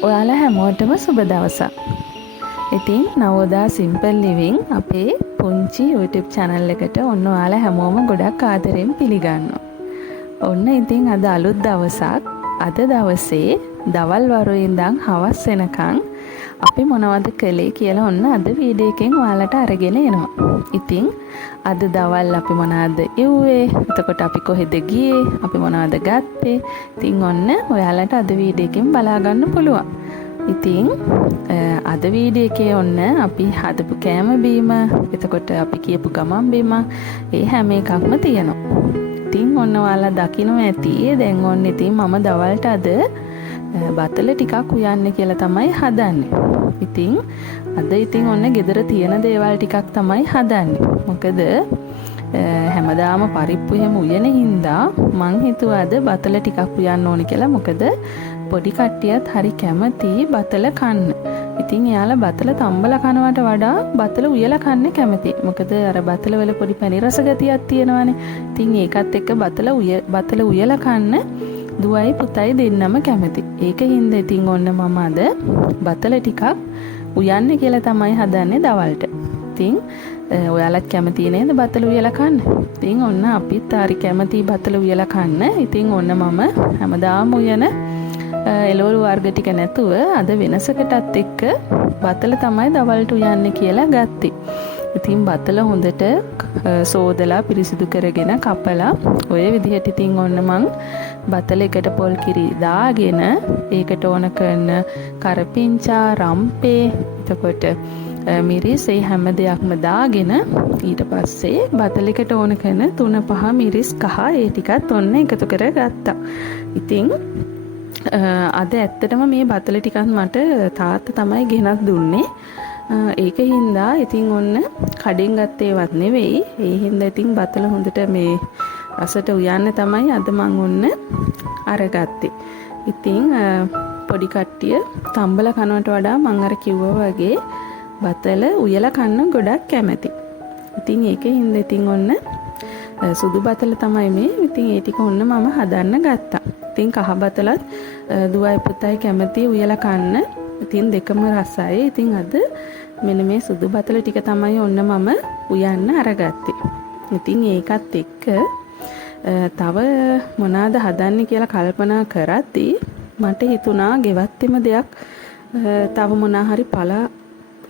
ඔයාලා හැමෝටම සුබ දවසක්. ඉතින් නවෝදා සිම්පල් ලිවිං අපේ පුංචි YouTube channel එකට ඔන්න ඔයාලා හැමෝම ගොඩක් ආදරෙන් පිළිගන්නවා. ඔන්න ඉතින් අද අලුත් දවසක්. අද දවසේ දවල් වරුවේ ඉඳන් හවස් වෙනකන් අපි මොනවද කළේ කියලා ඔන්න අද වීඩියෝ එකෙන් ඔයාලට අරගෙන එනවා. ඉතින් අද දවල් අපි මොනවද ඉව්වේ? එතකොට අපි කොහෙද ගියේ? අපි මොනවද ගත්තේ? ඉතින් ඔන්න ඔයාලට අද වීඩියෝ එකෙන් බලා ගන්න පුළුවන්. ඉතින් අද වීඩියෝ එකේ ඔන්න අපි හදපු කෑම බීම, එතකොට අපි කියපු ගමන් බීම, ඒ හැම එකක්ම තියෙනවා. ඉතින් ඔන්න ඔයාලා දකින්න ඇති. දැන් ඔන්න ඉතින් මම දවල්ට අද බතල ටිකක් උයන්න කියලා තමයි හදන්නේ. ඉතින් අද ඉතින් ඔන්න ගෙදර තියෙන දේවල් ටිකක් තමයි හදන්නේ. මොකද හැමදාම පරිප්පු එහෙම උයන හින්දා මං හිතුවා අද බතල ටිකක් උයන්න ඕනේ කියලා. මොකද පොඩි කට්ටියත් හරි කැමති බතල කන්න. ඉතින් එයාලා බතල තම්බලා කනවට වඩා බතල උයලා කන්න කැමති. මොකද අර බතල වල පොඩි පැණි රස ගතියක් තියෙනවානේ. ඉතින් ඒකත් එක්ක බතල උයලා කන්න දුවයි පුතයි දෙන්නම කැමති. ඒකින්ද ඉතින් ඔන්න මම අද බතල ටිකක් උයන්න කියලා තමයි හදන්නේ දවල්ට. ඉතින් ඔයාලත් කැමති නේද බතල උයලා කන්න? ඉතින් ඔන්න අපිත් හරි කැමති බතල උයලා කන්න. ඉතින් ඔන්න මම හැමදාම උයන එළවලු වර්ග ටික නැතුව අද වෙනසකටත් එක්ක බතල තමයි දවල්ට උයන්නේ කියලා ගත්තේ. ඉතින් බතල හොඳට සෝදලා පිරිසිදු කරගෙන කපලා ඔය විදිහට ඉතින් ඔන්න මං බතල එකට පොල් කිරි දාගෙන ඒකට ඕන කරන කරපිංචා, රම්පේ, එතකොට මිරිස්, ඒ හැම දෙයක්ම දාගෙන ඊට පස්සේ බතල එකට ඕන කරන 3-5 මිරිස් කහ ඒ ටිකත් ඔන්න එකතු කරගත්තා. ඉතින් අද ඇත්තටම මේ බතල ටිකක් මට තාත්තා තමයි ගෙනත් දුන්නේ. ඒක හින්දා ඉතින් ඔන්න කඩෙන් ගත්තේවත් නෙවෙයි. ඒ හින්දා ඉතින් බතල හොඳට මේ රසට උයන්න තමයි අද මං ඔන්න අරගත්තේ. ඉතින් පොඩි කට්ටිය තම්බලා කනවට වඩා මං අර කිව්වා වගේ බතල උයලා කන්න ගොඩක් කැමති. ඉතින් ඒක හින්දා ඉතින් ඔන්න සුදු බතල තමයි මේ. ඉතින් ඒ ටික ඔන්න මම හදන්න ගත්තා. ඉතින් කහ බතලත් දුවයි පුතයි කැමති උයලා කන්න. ඉතින් දෙකම රසයි. ඉතින් අද මෙන්න මේ සුදු බතල ටික තමයි ඔන්න මම උයන්න අරගත්තේ. ඉතින් ඒකත් එක්ක තව මොනවාද හදන්නේ කියලා කල්පනා කරද්දී මට හිතුණා ගෙවත්තෙම දෙයක් තව මොනා හරි පලා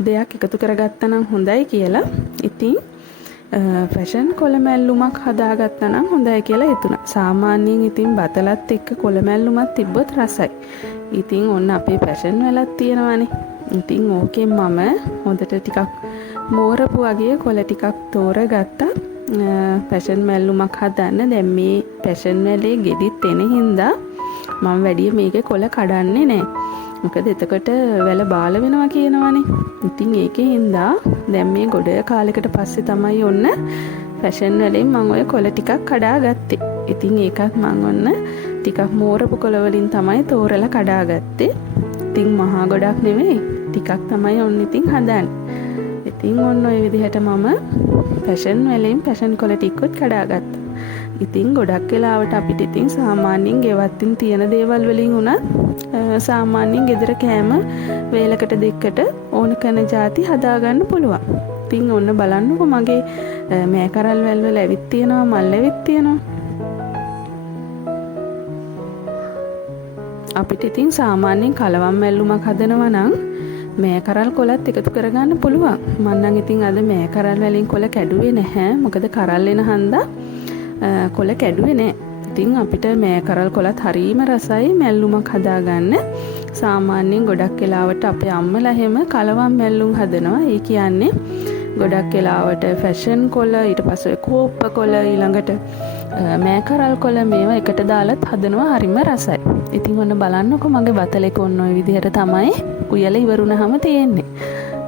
දෙයක් එකතු කරගත්තා නම් හොඳයි කියලා. ඉතින් ෆැෂන් කොළමැල්ලුමක් හදාගත්තා නම් හොඳයි කියලා හිතුණා. සාමාන්‍යයෙන් ඉතින් බතලත් එක්ක කොළමැල්ලුමක් තිබ්බොත් රසයි. ඉතින් ඔන්න අපේ ෆැෂන් වලත් තියෙනවානේ. ඉතින් ඕකෙන් මම හොඳට ටිකක් මෝරපු වගේ කොළ ටිකක් තෝරගත්තා. ෆැෂන් මැල්ලුමක් හදන්න. දැන් මේ ෆැෂන් වලේ ගෙඩිත් එන හින්දා මම වැඩි මේකේ කොළ කඩන්නේ නැහැ. මොකද එතකොට වැල බාල වෙනවා කියනවනේ. ඉතින් ඒකේ හින්දා දැන් මේ ගොඩ කාලයකට පස්සේ තමයි ඔන්න ෆැෂන් වලින් මම ඔය කොළ ටිකක් කඩා ගත්තේ. ඉතින් ඒකත් මම ඔන්න ටිකක් මෝරපු කොළ වලින් තමයි තෝරලා කඩා ගත්තේ. ඉතින් මහා ගොඩක් නෙවෙයි, ටිකක් තමයි ඔන්න ඉතින් හදන්නේ. ඉතින් ඔන්න ඔය විදිහට මම ෆැෂන් වලින් ෆැෂන් කොළ ටිකකුත් කඩා ගත්තා. ඉතින් ගොඩක් වෙලාවට අපිට ඉතින් සාමාන්‍යයෙන් ගෙවත්තින් තියෙන දේවල් වලින් උනත් සාමාන්‍යයෙන් ගෙදර කෑම වේලකට දෙකකට ඕන කරන જાති හදාගන්න පුළුවන්. ඉතින් ඔන්න බලන්නකො මගේ මෑ කරල් වල ඇවිත් තියෙනවා, මල් ඇවිත් තියෙනවා. අපිට ඉතින් සාමාන්‍යයෙන් කලවම් මැල්ලුමක් හදනවා නම් මෑ කරල් කොලත් එකතු කරගන්න පුළුවන්. මම නම් ඉතින් අද මෑ කරල් වලින් කොළ කැඩුවේ නැහැ. මොකද කරල් එන හන්දා කොළ කැඩුවේ නැහැ. ඉතින් අපිට මෑ කරල් කොලත් හරීම රසයි මැල්ලුමක් හදාගන්න. සාමාන්‍යයෙන් ගොඩක් වෙලාවට අපේ අම්මලා හැම කලවම් මැල්ලුම් හදනවා. ඒ කියන්නේ ගොඩක් වෙලාවට ෆැෂන් කොළ, ඊට පස්සේ කෝප්ප කොළ, ඊළඟට මෑ කරල් කොළ මේවා එකට දාලත් හදනවා. හරිම රසයි. ඉතින් ඔන්න බලන්නකො මගේ බතල එක ඔන්න ඔය විදිහට තමයි උයලා ඉවරුනහම තියෙන්නේ.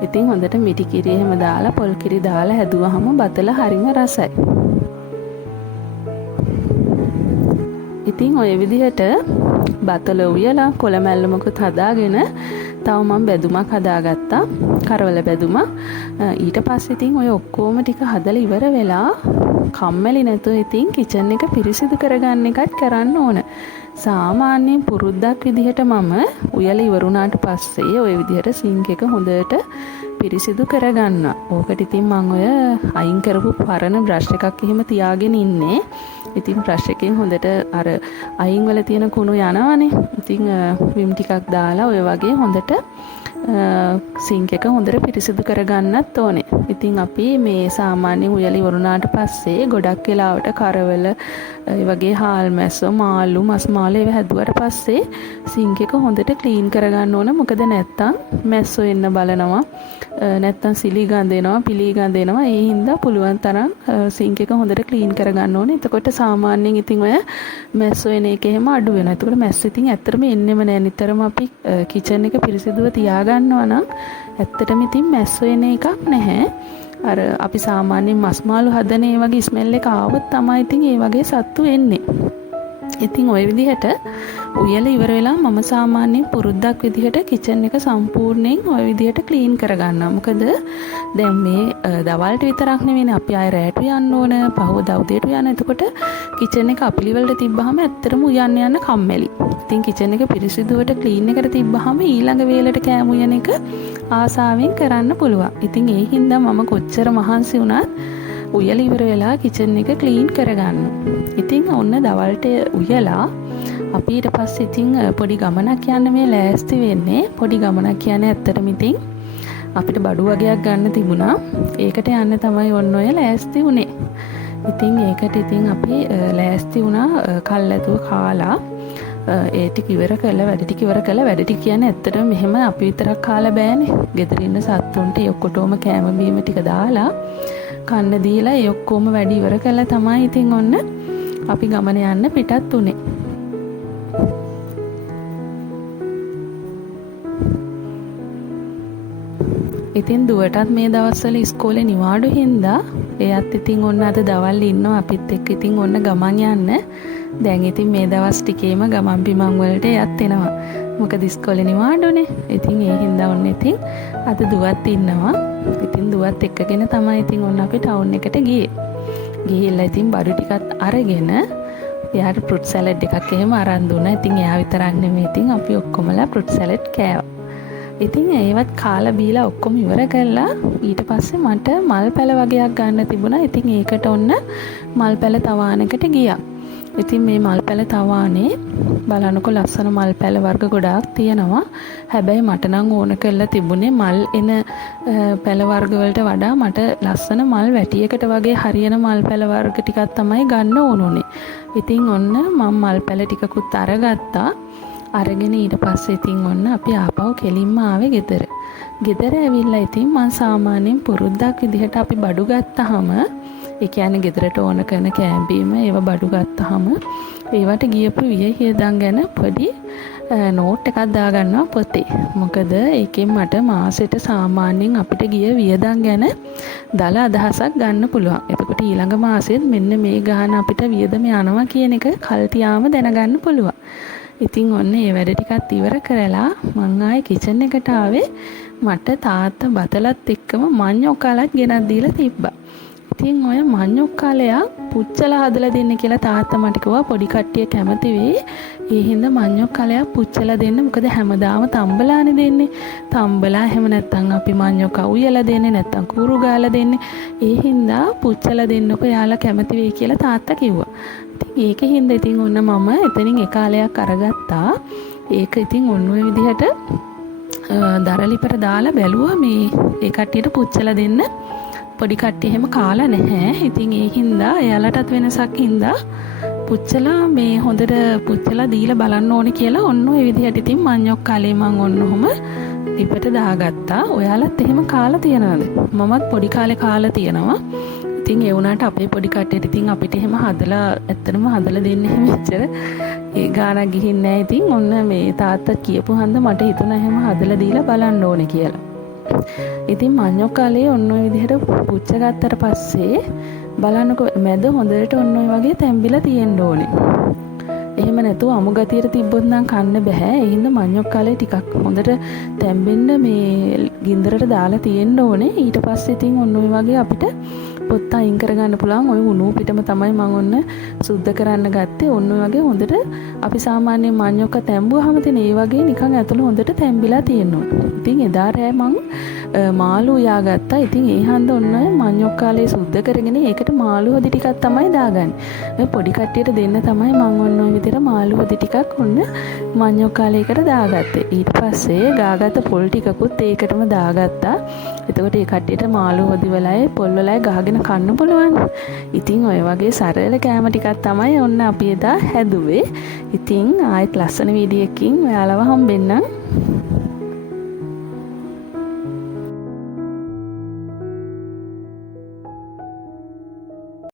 ඉතින් හොඳට මිටි කිරි එහෙම දාලා පොල් කිරි දාලා හැදුවහම බතල හරිම රසයි. ඉතින් ඔය විදිහට බතල උයලා කොළ මැල්ලුමකුත් හදාගෙන තව මම බැදුමක් හදාගත්තා. කරවල බැදුමක්. ඊට පස්සේ ඉතින් ඔය ඔක්කොම ටික හදලා ඉවර වෙලා කම්මැලි නැතුව ඉතින් කිචන් එක පිරිසිදු කරගන්න එකත් කරන්න ඕන. සාමාන්‍යයෙන් පුරුද්දක් විදිහට මම උයලා ඉවරුණාට පස්සේ ওই විදිහට සිංක් එක හොඳට පිරිසිදු කරගන්නවා. ඕකට ඉතින් මම ඔය අයින් කරපු පරණ බ්‍රෂ් එකක් එහෙම තියාගෙන ඉන්නේ. ඉතින් බ්‍රෂ් එකෙන් හොඳට අර අයින් වල තියෙන කුණු යනවනේ. ඉතින් විම් ටිකක් දාලා ඔය වගේ හොඳට සිංක් එක හොඳට පිරිසිදු කරගන්නත් ඕනේ. ඉතින් අපි මේ සාමාන්‍ය උයලා ඉවරුණාට පස්සේ ගොඩක් වෙලාවට කරවල ඒ වගේ හාල් මැස්සෝ මාළු මස් මාළු ඒව හැදුවට පස්සේ සිංක් එක හොඳට ක්ලීන් කරගන්න ඕන. මොකද නැත්තම් මැස්සෝ එන්න බලනවා. නැත්තම් සිලි ගඳ එනවා, පිලි ගඳ එනවා. ඒ හින්දා පුළුවන් තරම් සිංක් එක හොඳට ක්ලීන් කරගන්න ඕනේ. එතකොට සාමාන්‍යයෙන් ඉතින් ඔය මැස්සෝ එන එක එහෙම අඩු වෙනවා. එතකොට මැස්සෝ ඉතින් ඇත්තටම එන්නෙම නෑ. නිතරම අපි කිචන් එක පිරිසිදුව තියාගන්නවා නම් ඇත්තටම ඉතින් මැස්සෝ එන එකක් නැහැ. අර අපි සාමාන්‍යයෙන් මස් මාළු හදන ඒ වගේ ස්මෙල් එක ආවොත් තමයි ඉතින් ඒ වගේ සත්තු එන්නේ. ඉතින් ওই විදිහට උයලා ඉවර වෙලා මම සාමාන්‍යයෙන් පුරුද්දක් විදිහට කිචන් එක සම්පූර්ණයෙන් ওই විදිහට ක්ලීන් කරගන්නවා. මොකද දැන් මේ දවල්ට විතරක් නෙවෙයිනේ අපි ආය රැට යන්න ඕන, පහුවදා උදේට යන්න. එතකොට කිචන් එක අපිලි වලට තිබ්බහම ඇත්තටම උයන්න යන්න කම්මැලි. ඉතින් කිචන් එක පිරිසිදුවට ක්ලීන් එකට තිබ්බහම ඊළඟ වේලට කෑම උයන එක ආසාවෙන් කරන්න පුළුවන්. ඉතින් ඒ හින්දා මම කොච්චර මහන්සි වුණත් උයලා ඉවර වෙලා කිචන් එක ක්ලීන් කරගන්න. ඉතින් ඔන්න දවල්ට උයලා අපි ඊට පස්සේ ඉතින් පොඩි ගමනක් යන්න මේ ලෑස්ති වෙන්නේ. පොඩි ගමනක් කියන්නේ ඇත්තටම ඉතින් අපිට බඩු වගේක් ගන්න තිබුණා. ඒකට යන්න තමයි ඔන්න ඔය ලෑස්ති වුණේ. ඉතින් ඒකට ඉතින් අපි ලෑස්ති වුණා කල්ැතුව කාලා ඒ ටික ඉවර කළා, වැඩ ටික ඉවර කළා. වැඩ ටික කියන්නේ ඇත්තටම මෙහෙම අපි විතරක් කාලා බෑනේ. ගෙදර ඉන්න සත්තුන්ට ඒ ඔක්කොටම කෑම බීම ටික දාලා කන්න දීලා ඒ ඔක්කොම වැඩ ඉවර කළා තමයි ඉතින් ඔන්න අපි ගමන යන්න පිටත් උනේ. ඉතින් දුවටත් මේ දවස්වල ඉස්කෝලේ නිවාඩු හින්දා එයත් ඉතින් ඔන්න අද දවල් ඉන්නවා අපිත් එක්ක. ඉතින් ඔන්න ගමන් යන්න. දැන් ඉතින් මේ දවස් ටිකේම ගමන් බිමන් වලට එයත් එනවා. මොකද ඉස්කෝලේ නිවාඩුනේ. ඉතින් ඒ හින්දා ඔන්න ඉතින් අද දුවත් ඉන්නවා. ඉතින් දුවත් එක්කගෙන තමයි ඉතින් ඔන්න අපි ටවුන් එකට ගියේ. ගිහිල්ලා ඉතින් බඩු ටිකත් අරගෙන එයාට ෆෘට් සැලඩ් එකක් එහෙම අරන් දුන්නා. ඉතින් එයා විතරක් නෙමෙයි ඉතින් අපි ඔක්කොමලා ෆෘට් සැලඩ් කෑවා. ඉතින් ඒවත් කාලා බීලා ඔක්කොම ඉවර කළා. ඊට පස්සේ මට මල් පැල වගේක් ගන්න තිබුණා. ඉතින් ඒකට ඔන්න මල් පැල තවානකට ගියා. ඉතින් මේ මල් පැල තවානේ බලනකො ලස්සන මල් පැල වර්ග ගොඩාක් තියෙනවා. හැබැයි මට නම් ඕන කරලා තිබුණේ මල් එන පැල වර්ග වලට වඩා මට ලස්සන මල් වැටියකට වගේ හරියන මල් පැල වර්ග ටිකක් තමයි ගන්න ඕනුනේ. ඉතින් ඔන්න මම මල් පැල ටිකකුත් අරගත්තා. අරගෙන ඊට පස්සේ ඉතින් ඔන්න අපි ආපහු කෙලින්ම ආවේ ගෙදර. ගෙදර ඇවිල්ලා ඉතින් මම සාමාන්‍යයෙන් පුරුද්දක් විදිහට අපි බඩු ගත්තාම ඒ කියන්නේ ගෙදරට ඕන කරන කෑම බීම ඒව බඩු ගත්තාම ඒවට ගියපු වියහියදන් ගැන පොඩි නෝට් එකක් දාගන්නවා පොතේ. මොකද ඒකෙන් මට මාසෙට සාමාන්‍යයෙන් අපිට ගිය වියදම් ගැන දල අදහසක් ගන්න පුළුවන්. එතකොට ඊළඟ මාසෙත් මෙන්න මේ ගාන අපිට වියදම යනවා කියන එක කල්තියාම දැනගන්න පුළුවන්. ඉතින් ඔන්න ඒ වැඩ ටිකත් ඉවර කරලා මං ආයේ කිචන් එකට ආවේ. මට තාත්තා බතලත් එක්කම මඤ්ඤොක් කාලත් ගෙනත් දීලා තිබ්බා. ඉතින් ඔය මඤ්ඤොක් කාලයක් පුච්චලා හදලා දෙන්න කියලා තාත්තා මට කිව්වා පොඩි කට්ටිය කැමති වෙයි. ඒ හින්දා මඤ්ඤොක් කාලයක් පුච්චලා දෙන්න. මොකද හැමදාම තම්බලානේ දෙන්නේ. තම්බලා එහෙම නැත්තම් අපි මඤ්ඤොක් අවුයලා දෙන්නේ නැත්තම් කූරු ගාලා දෙන්නේ. ඒ හින්දා පුච්චලා දෙන්නකෝ යාලා කැමති වෙයි කියලා තාත්තා කිව්වා. ඉතින් ඒක හින්දා ඉතින් ඔන්න මම එතනින් ඒ කාලයක් අරගත්තා. ඒක ඉතින් ඔන්න ඔය විදිහට දරලිපට දාලා බැලුවා මේ ඒ කට්ටියට පුච්චලා දෙන්න. පොඩි කට්ටිය එහෙම කාලා නැහැ. ඉතින් ඒ හින්දා එයාලටත් වෙනසක් හින්දා පුච්චලා මේ හොඳට පුච්චලා දීලා බලන්න ඕනේ කියලා ඔන්න ඔය විදිහට ඉතින් මඤ්ඤොක් කාලේ මං ඔන්න ඔහම ලිපට දාගත්තා. ඔයාලත් එහෙම කාලා තියනවද? මමත් පොඩි කාලේ කාලා තියෙනවා. ඉතින් ඒ වුණාට අපේ පොඩි කට්ටියට ඉතින් අපිට එහෙම හදලා ඇත්තටම හදලා දෙන්න එහෙම එච්චර ඒ ගානක් ගිහින් නැහැ. ඉතින් ඔන්න මේ තාත්තා කියපු හන්ද මට හිතුණා එහෙම හදලා දීලා බලන්න ඕනේ කියලා. ඉතින් මඤ්ඤොක් කාලේ ඔන්න ඔය විදිහට පුච්ච ගත්තට පස්සේ බලන්නකො මැද හොඳට ඔන්න ඔය වගේ තැම්බිලා තියෙන්න ඕනේ. එහෙම නැතුව අමු ගතියට තිබ්බොත් නම් කන්න බෑ. ඒ හින්දා මඤ්ඤොක් කාලේ ටිකක් හොඳට තැම්බෙන්න මේ ගින්දරට දාලා තියෙන්න ඕනේ. ඊට පස්සේ ඉතින් ඔන්න ඔය වගේ අපිට පොත්ත අයින් කරගන්න පුළුවන් ওই උණු පිටම තමයි මම ඔන්න සුද්ධ කරන්න ගත්තේ. ඔන්න ඔය වගේ හොඳට අපි සාමාන්‍ය මඤ්ඤොක්ක තැඹුවාම තියෙන ඒ වගේ නිකන් ඇතුළ හොඳට තැඹිලා තියෙනවා. ඉතින් එදා රෑ මං මාළු උයාගත්තා. ඉතින් ඒ හන්ද ඔන්න මඤ්ඤොක්කාලේ සුද්ධ කරගෙන ඒකට මාළු හොදි ටිකක් තමයි දාගන්නේ. පොඩි කට්ටියට දෙන්න තමයි මං ඔන්න ඔය විදිහට මාළු හොදි ටිකක් ඔන්න මඤ්ඤොක්කාලේකට දාගත්තේ. ඊට පස්සේ ගාගත්ත පොල් ටිකකුත් ඒකටම දාගත්තා. එතකොට ඒ කට්ටියට මාළු හොදි වලයි පොල් වලයි ගහගෙන කන්න පුළුවන්. ඉතින් ඔය වගේ සරල කෑම ටිකක් තමයි ඔන්න අපි එදා හැදුවේ. ඉතින් ආයෙත් ලස්සන වීඩියෝ එකකින් ඔයාලව හම්බෙන්නම්.